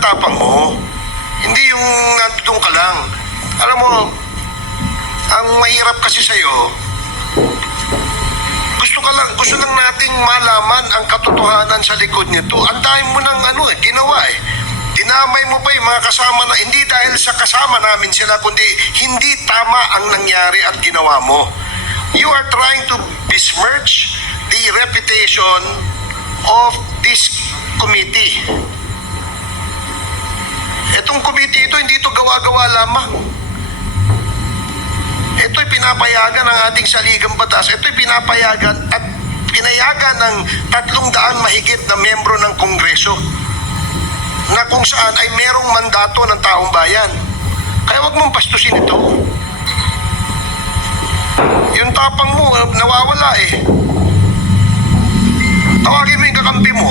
ang tapang mo. Hindi yung nandun ka lang. Alam mo, ang mahirap kasi sa'yo, gusto lang nating malaman ang katotohanan sa likod nito. Ang dami mo ng ginawa eh. Dinamay mo pa yung mga kasama na, hindi dahil sa kasama namin sila, kundi hindi tama ang nangyari at ginawa mo. You are trying to besmirch the reputation of this committee. Itong committee ito, hindi ito gawa-gawa lamang. Ito'y pinapayagan ng ating saligang batas. Ito'y pinapayagan at pinayagan ng 300 mahigit na membro ng Kongreso na kung saan ay merong mandato ng taong bayan. Kaya wag mong pastusin ito. Yung tapang mo, nawawala eh. Tawagin mo yung kakampi mo.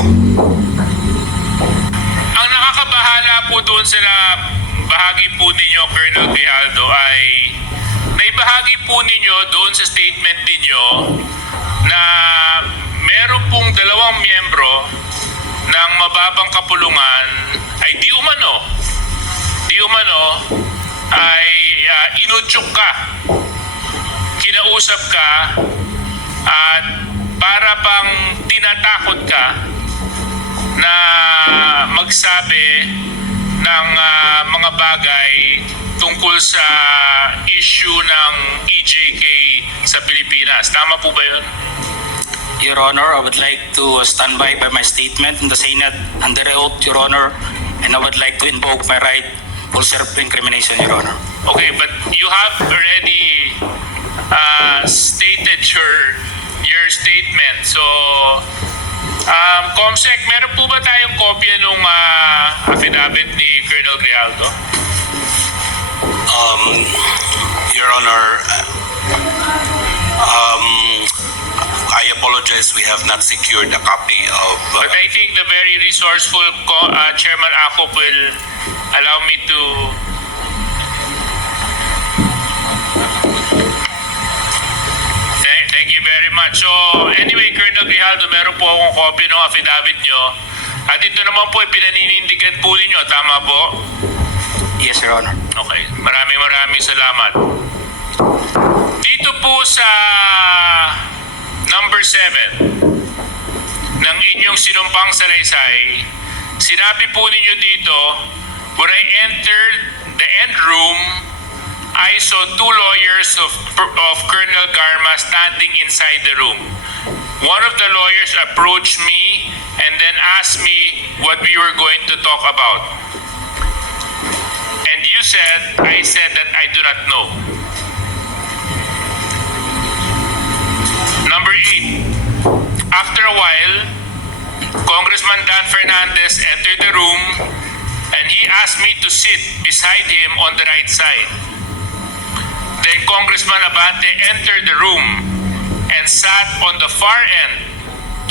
Ang nakakabahala po doon sa bahagi po ninyo, Colonel Grijaldo, ay naibahagi po ninyo doon sa statement ninyo na meron pong 2 miyembro ng mababang kapulungan ay di umano ay inudyok ka, kinausap ka, at para pang tinatakot ka na magsabi ng mga bagay tungkol sa issue ng EJK sa Pilipinas. Tama po ba yun? Your Honor, I would like to stand by my statement in the Senate under oath, Your Honor, and I would like to invoke my right for self-incrimination, Your Honor. Okay, but you have already stated your statement. So, Comsec, meron po ba tayong kopya nung affidavit ni Colonel Grijaldo? Your Honor, I apologize, we have not secured a copy of... But I think the very resourceful Chairman Akop will allow me to... Thank you very much. So, anyway, Colonel Grijaldo, meron po akong copy ng affidavit nyo. At ito naman po ay pinaninindigan po ninyo. Tama po? Yes, Your Honor. Okay. Maraming salamat. Dito po sa number 7 ng inyong sinumpang salaysay, sinabi po ninyo dito, when I entered the end room, I saw 2 lawyers of Colonel Garma standing inside the room. One of the lawyers approached me and then asked me what we were going to talk about. And you said, I said that I do not know. Number 8, after a while, Congressman Dan Fernandez entered the room and he asked me to sit beside him on the right side. Then Congressman Abante entered the room and sat on the far end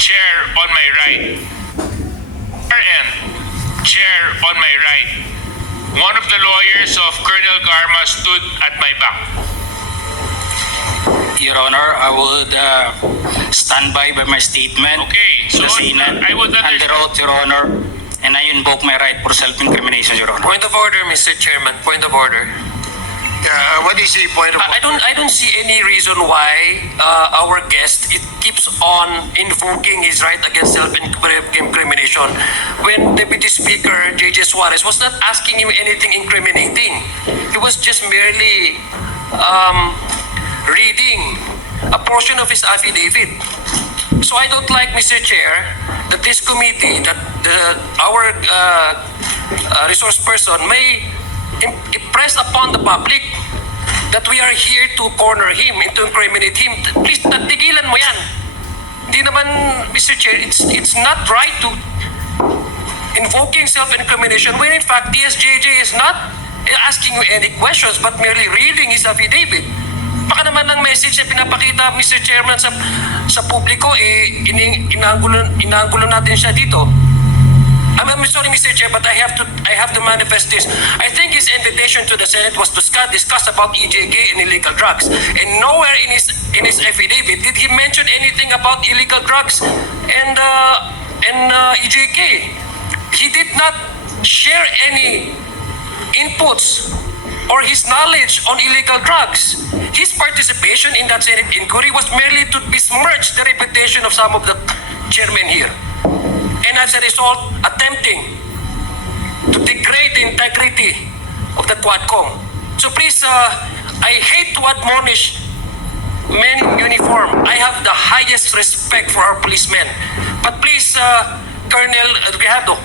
chair on my right. Far end chair on my right. One of the lawyers of Colonel Garma stood at my back. Your Honor, I would stand by my statement Okay, in the so Senate I would understand. under oath, Your Honor, and I invoke my right for self-incrimination, Your Honor. Point of order, Mr. Chairman. Point of order. What is the point of... I don't see any reason why our guest keeps on invoking his right against self-incrimination when Deputy Speaker J.J. Suarez was not asking him anything incriminating. He was just merely reading a portion of his affidavit. So I don't like, Mr. Chair, that this committee, that our resource person may impress upon the public that we are here to corner him and to incriminate him. Please, tigilan mo yan. Hindi naman, Mr. Chair, it's not right to invoking self-incrimination when in fact DSJJ is not asking you any questions but merely reading his affidavit. Baka naman ang message na pinapakita, Mr. Chairman, sa publiko, inaanggulo natin siya dito. I'm sorry, Mr. Chair, but I have to manifest this. I think his invitation to the Senate was to discuss about EJK and illegal drugs. And nowhere in his affidavit did he mention anything about illegal drugs and EJK. He did not share any inputs or his knowledge on illegal drugs. His participation in that Senate inquiry was merely to besmirch the reputation of some of the chairmen here. And as a result, attempting to degrade the integrity of the Quadcom. So please, I hate to admonish men in uniform. I have the highest respect for our policemen. But please, Colonel Grijaldo,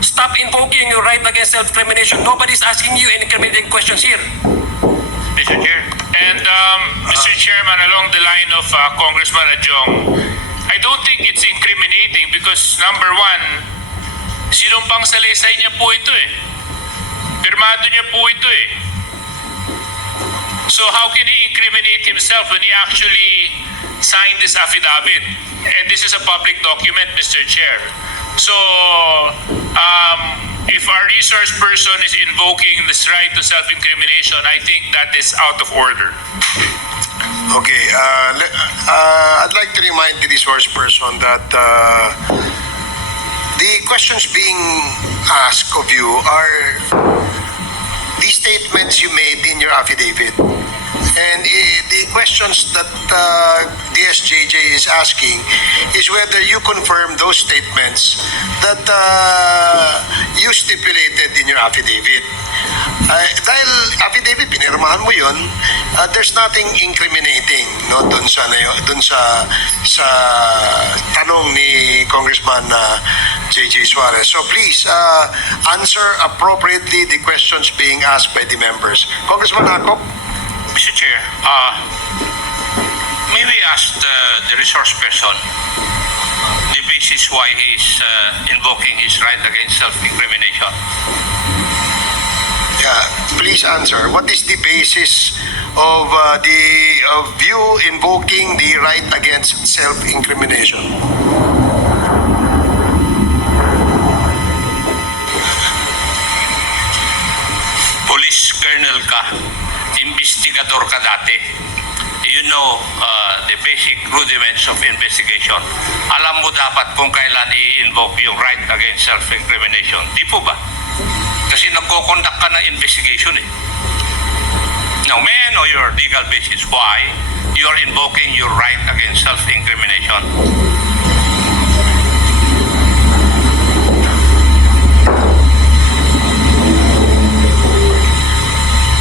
stop invoking your right against self-incrimination. Nobody's asking you any incriminating questions here. Mr. Chair. And Mr. Chairman, along the line of Congressman Adjong, I don't think it's incriminating because number one, sinumpang salaysay niya po ito eh. Pirmado niya po ito eh. So how can he incriminate himself when he actually signed this affidavit? And this is a public document, Mr. Chair. So if our resource person is invoking this right to self-incrimination, I think that is out of order. Okay, I'd like to remind the resource person that the questions being asked of you are the statements you made in your affidavit. And the questions that DSJJ is asking is whether you confirm those statements that you stipulated in your affidavit. Dahil affidavit, pinirmahan mo yun, there's nothing incriminating no, dun sa tanong ni Congressman JJ Suarez. So please, answer appropriately the questions being asked by the members. Congressman Akop? Mr. Chair, may we ask the resource person the basis why he is invoking his right against self-incrimination? Yeah, please answer. What is the basis of you invoking the right against self-incrimination? Police colonel ka, investigador ka dati. You know the basic rudiments of investigation. Alam mo dapat kung kailan i-invoke yung right against self-incrimination. Di po ba? Kasi nagko-conduct ka ng investigation eh. Now, may I know your legal basis why you're invoking your right against self-incrimination?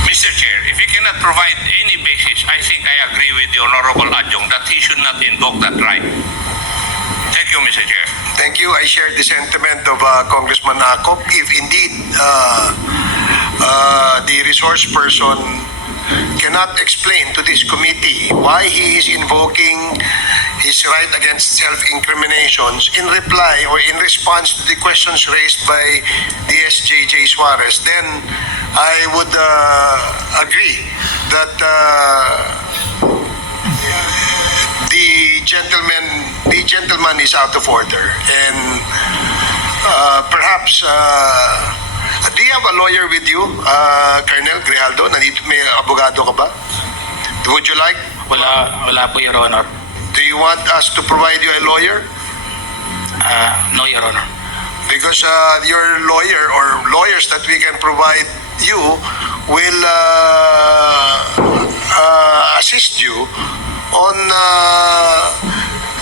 Mr. Chair, if you cannot provide any basis, I think I agree with the Honorable Adjong that he should not invoke that right. Thank you, Mr. Chair. Thank you. I share the sentiment of Congressman Akop. If indeed the resource person cannot explain to this committee why he is invoking his right against self-incriminations in reply or in response to the questions raised by DSJJ Suarez, then I would agree that the gentleman is out of order, and perhaps do you have a lawyer with you, Colonel Grijaldo? Nandito, may abogado ka ba? Would you like? Wala po, Your Honor. Do you want us to provide you a lawyer? No, Your Honor. Because your lawyer or lawyers that we can provide you will assist you on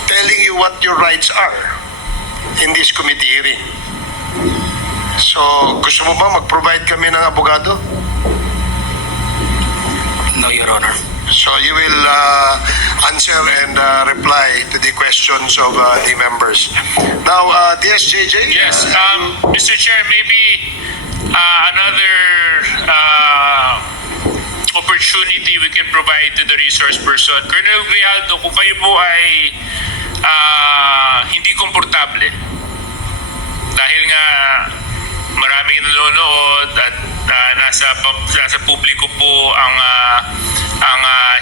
telling you what your rights are in this committee hearing. So, gusto mo ba mag-provide kami ng abogado? No, Your Honor. So you will answer and reply to the questions of the members. Now, DSJJ? Yes, Mr. Chair, maybe another opportunity we can provide to the resource person. Colonel Grijaldo, kung kayo po ay hindi komportable dahil nga maraming nanonood at nasa publiko po ang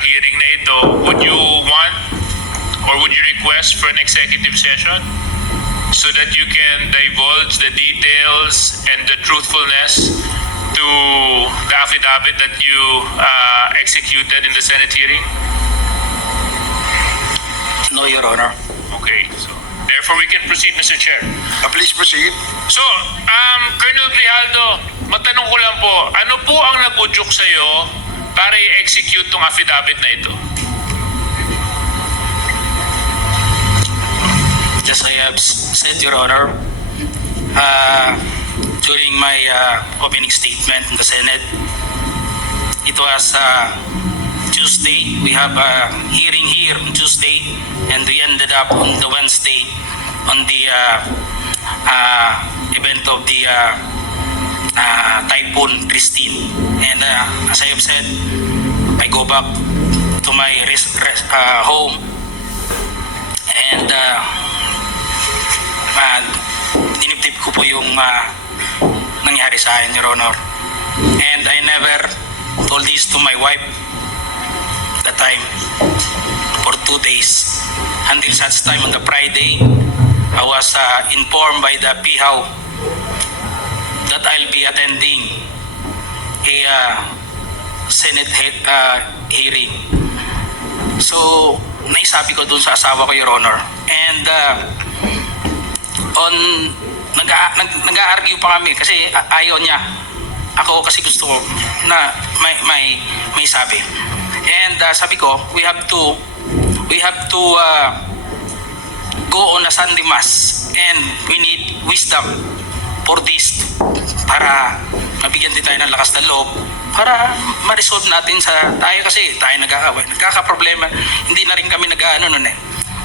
hearing na ito, would you want or would you request for an executive session so that you can divulge the details and the truthfulness to the affidavit that you executed in the Senate hearing? No, Your Honor. Okay, so Therefore, we can proceed, Mr. Chair. Please proceed. So, Colonel Grijaldo, matanong ko lang po, ano po ang nag-udyok sa'yo para i-execute tong affidavit na ito? Just I have said, Your Honor, during my opening statement in the Senate, it was Tuesday. We have a hearing here on Tuesday, and we ended up on the Wednesday on the event of the Typhoon Christine. And as I have said, I go back to my home, and diniptip ko po yung nangyari sa akin, Your Honor. And I never told this to my wife that time for 2 days. Until such time on the Friday, I was informed by the PIHAW that I'll be attending a Senate hearing. So, naisabi ko dun sa asawa ko, Your Honor. And nag-a-argue pa kami kasi ayaw niya. Ako kasi gusto ko na may sabi. And sabi ko, we have to go on a Sunday Mass, and we need wisdom for this para mabigyan din tayo ng lakas ng loob para ma-resolve natin tayo kasi tayo nag-aaway. Nagkaka-problema. Hindi na rin kami nag-aano nun eh.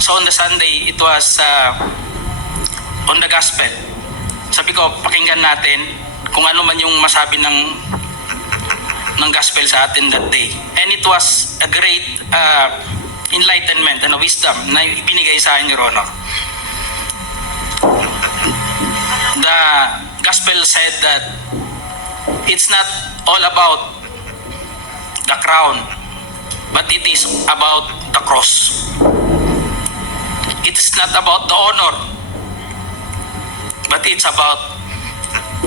So on the Sunday, it was on the gospel. Sabi ko, pakinggan natin kung ano man yung masabi ng gospel sa atin that day. And it was a great enlightenment and a wisdom na ibinigay sa akin, Your Honor. The gospel said that it's not all about the crown, but it is about the cross. It is not about the honor, but it's about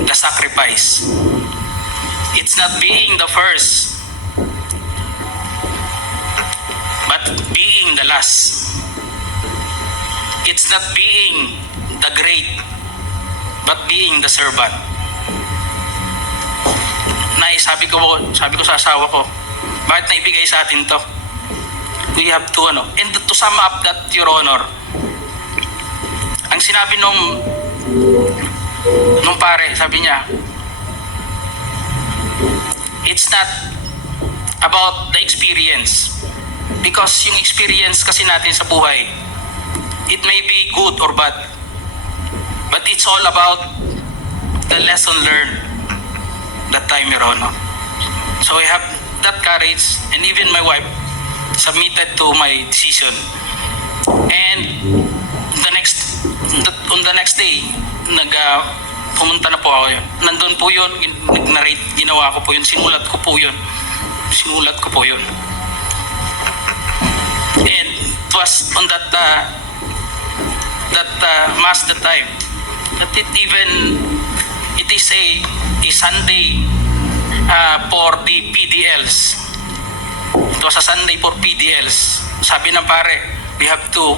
the sacrifice. It's not being the first, but being the last. It's not being the great, but being the servant. Sabi ko sa asawa ko, bakit naibigay sa atin to? We have to and to sum up that, Your Honor, ang sinabi nung pare, sabi niya, it's not about the experience, because yung experience kasi natin sa buhay, it may be good or bad, but it's all about the lesson learned that time, Your Honor. So I have that courage, and even my wife submitted to my decision. And on the next day, pumunta na po ako yun. Nandun po yun, nag-narrate, ginawa ko po yun, sinulat ko po yun. And it was on that mass that time that it is a Sunday for the PDLs. It was a Sunday for PDLs. Sabi ng pare, we have to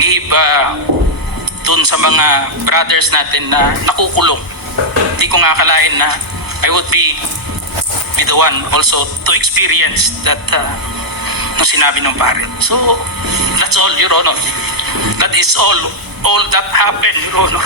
give dun sa mga brothers natin na nakukulong. Hindi ko nga akalain na I would be the one also to experience that nung sinabi ng pare. So, that's all, Your Honor. That is all that happened, Your Honor.